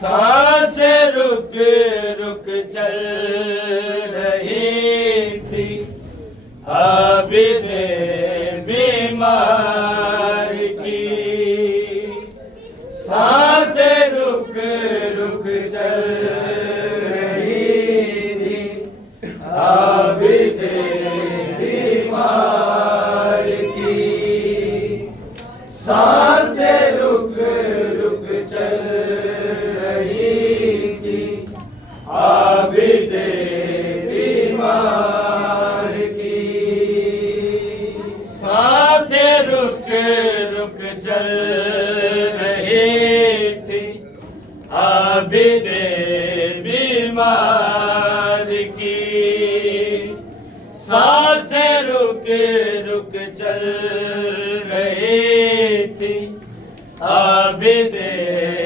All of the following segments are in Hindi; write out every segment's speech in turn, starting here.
सांसें रुक रुक चल रही थी आबिदे बीमार की। सांसें रुक रुक चल रही थी आबिदे बीमार की। सांसें रुक रुक चल आबिदे बीमार की। सांसें रुक रुक चल रही थी आबिदे बीमार की। सांसें रुक रुक चल रही थी आबिदे बीमार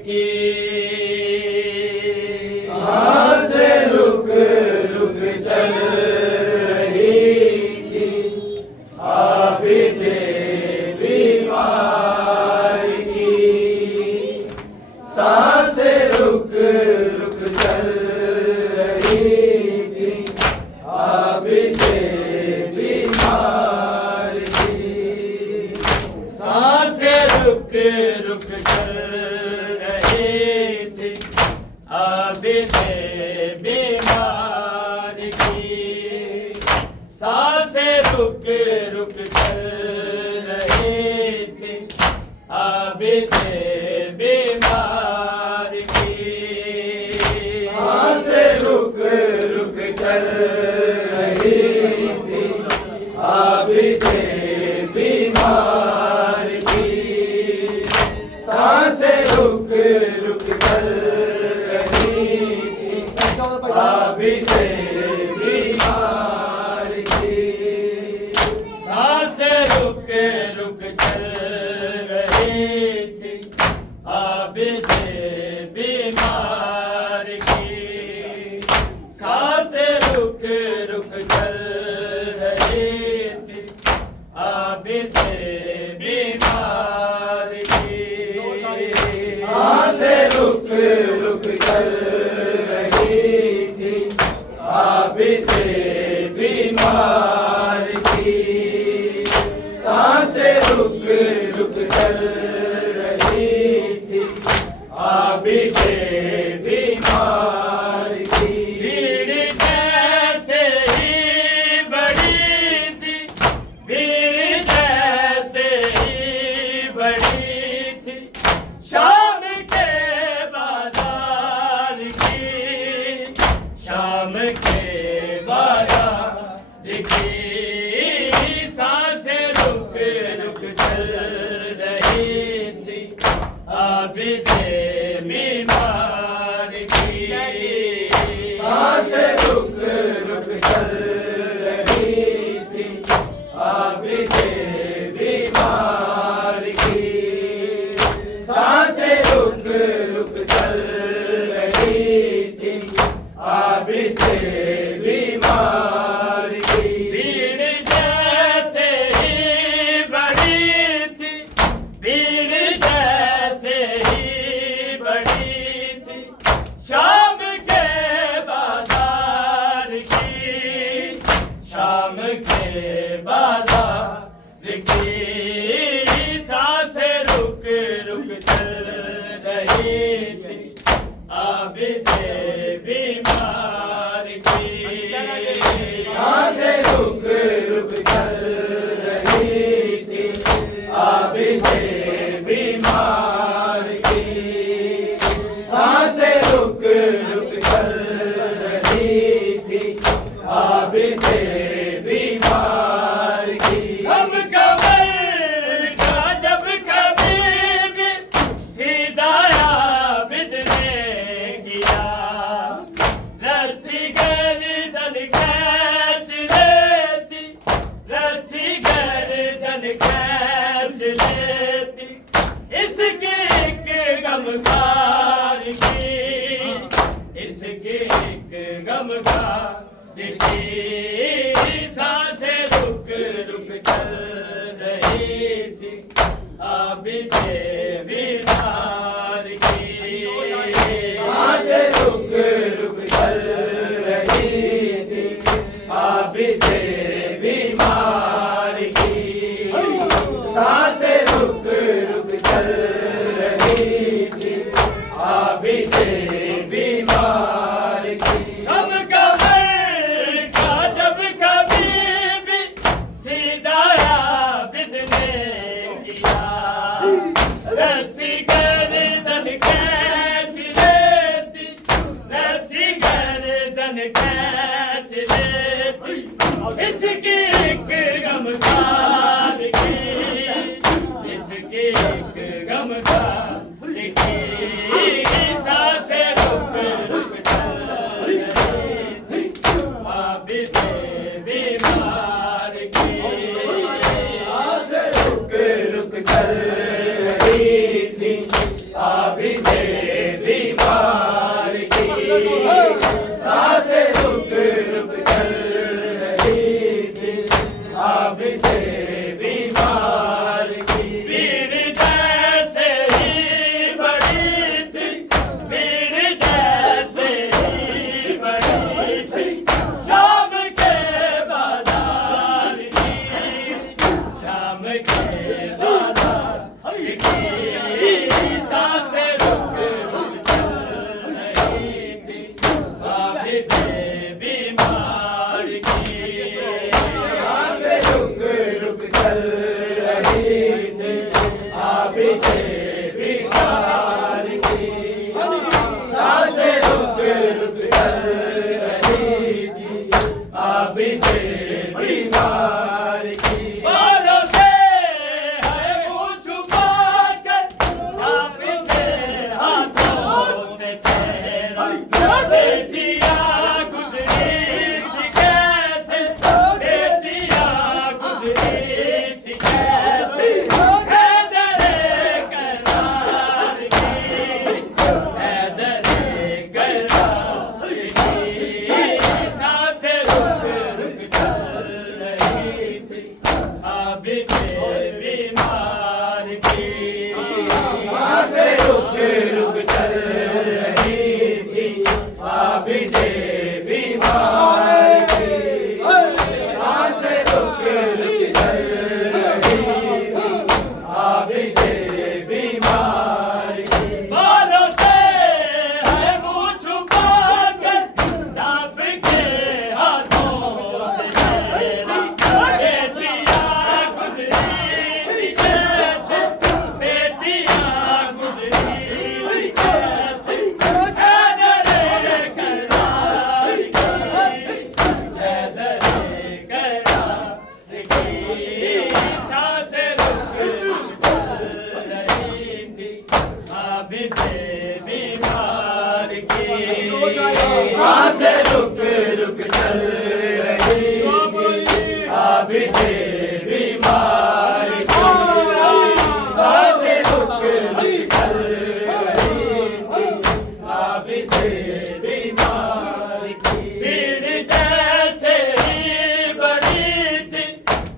की। सांसें रुक रुक चल रही थी आबिदे बीमार की। सांसें रुक रुक चल रही थी आबिदे बीमार की। सांसें रुक रुक चल रही थी आबिदे बीमार की। सांसें रुक रुक चल रही थी आबिदे बीमार की। सांसें रुक रुक चल रही थी थे बीमार की, सांसें रुक रुक चल रही थी, अभी थे बीमार की, सांसें रुक रुक चल रही थी, अभी थे बीमार की, सांसें रुक रुक चल रही थी, अभी थे बीमार की, सांसें रुक रुक चल रही थी, अभी थे बीमार की, सांसें रुक रुक चल रही थी, अभी थे बीमार की, भीड़ जैसे ही बड़ी थी, भीड़ जैसे ही बड़ी थी, शाम के बाजार की, शाम के बाजार की, सांसें रुक रुक चल रही थी, अभी थे बीमार की, सांसें रुक रुक चल रही थी, अभी थे बीमार की, सांसें रुक रुक चल रही थी, अभी थे बीमार की, भीड़ जैसे ही बड़ी थी, भीड़ जैसे ही बड़ी थी, शाम के बाजार की, शाम के बाजार की, सांसें रुक रुक चल रही थी, अभी थे बीमार की, सांसें रुक रुक चल रही थी, अभी थे बीमार की, सांसें रुक रुक चल रही थी, अभी थे बीमार की, हम कमर का जब कभी भी सीधा आबिद ने किया, रस्सी गर्दन खींच लेती, रस्सी गर्दन खींच लेती, इसकी एक गमखार की, इसकी एक गमखार की, सांसें रुक रुक चल रही थी, अभी थे बीमार की, सांसें रुक रुक चल रही थी, अभी थे बीमार की, सांसें रुक रुक चल रही थी, अभी थे बीमार की, हम कमर का जब कभी भी सीधा आबिद ने किया, रस्सी गर्दन खींच लेती, रस्सी गर्दन खींच लेती, इसकी एक गमखार की, इसकी एक गमखार की, सांसें रुक रुक चल रही थी, अभी थे बीमार की, सांसें रुक रुक चल रही थी, अभी थे बीमार की, सांसें रुक रुक चल रही थी, अभी थे बीमार की, भीड़ जैसे ही बड़ी थी, भीड़ जैसे ही बड़ी थी, शाम के बाजार की, शाम के बाजार की, सांसें रुक रुक चल रही थी, अभी थे बीमार की, सांसें रुक रुक चल रही थी, अभी थे बीमार की, सांसें रुक रुक चल रही थी, अभी थे बीमार की। बीमार की सांसें रुक रुक चल रही थी आबिदे बीमार की सांसें रुक रुक चल रही थी आबिदे बीमार की बालों से है मुँह छुपा कर दाब के हाथों से बीमार की सांसें रुक रुक चल रही थी आबिदे बीमार की सांसें रुक रुक चल रही थी आबिदे बीमार की भीड़ जैसे ही बड़ी थी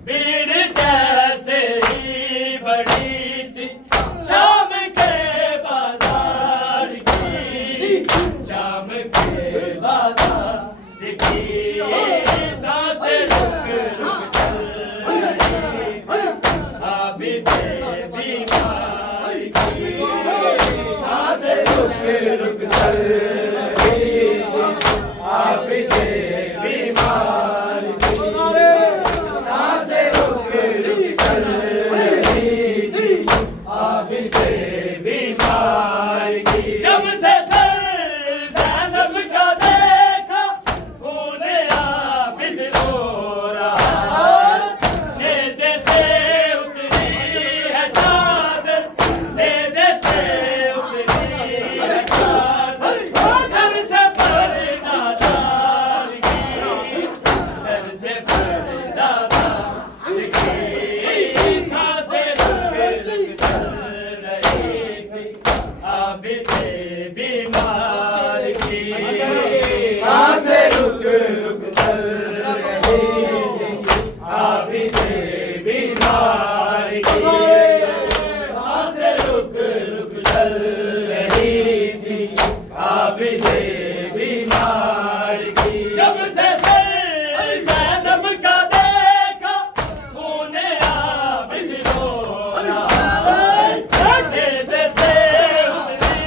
भीड़ जैसे ही बड़ी थी शाम के बाजार की शाम के बाजार की सांसें रुक रुक चल रही थी आबिदे बीमार की सांसें रुक रुक चल रही थी आबिदे बीमार की सांसें रुक रुक चल रही थी आबिदे बीमार की जब से सर ज़ैनब का देखा खून आबिद रो रहा नेज़े से उतरी है चादर नेज़े से उतरी है चादर सर से पर्दा डाल की सर से पर्दा डाल की सांसें रुक रुक चल रही थी आबिदे बीमार की सांसें रुक रुक चल रही थी आबिदे बीमार की सांसें रुक रुक चल रही थी आबिदे बीमार की जब से सर ज़ैनब का देखा खून आबिद रो रहा नेज़े से उतरी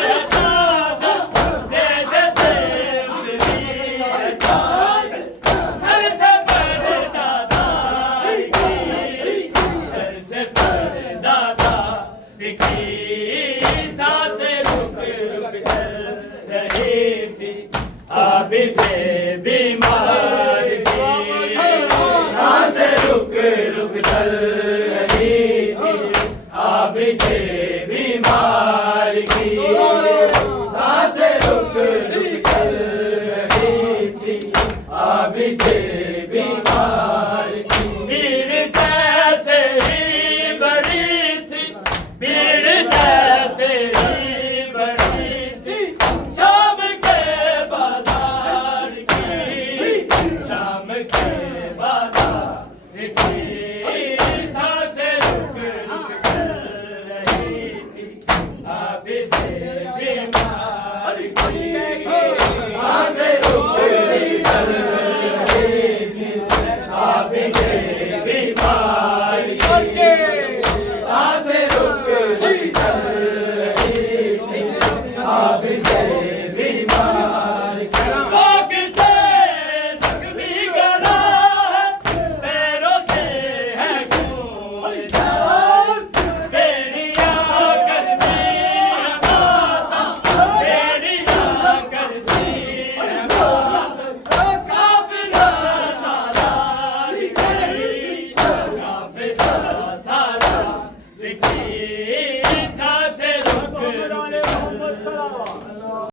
है चादर नेज़े से उतरी है चादर सर से पर्दा डाल की सर से पर्दा डाल की सांसें रुक रुक चल रही थी आबिदे बीमार की सांसें रुक रुक चल रही थी आबिदे बीमार की सांसें रुक रुक चल रही थी आबिदे बीमार की भीड़ जैसे ही बड़ी थी भीड़ जैसे ही बड़ी थी शाम के बाजार की शाम के बाजार की सांसें रुक रुक चल रही थी आबिदे बीमार की सांसें रुक रुक चल रही थी आबिदे बीमार की सांसें रुक रुक चल रही थी आबिदे बीमार की आग से जख्मी गला है पैरों से है खून बेड़ियां करती है मातम बेड़ियां करती है मातम काफिला सारा काफिला सारा सांसें रुक रुक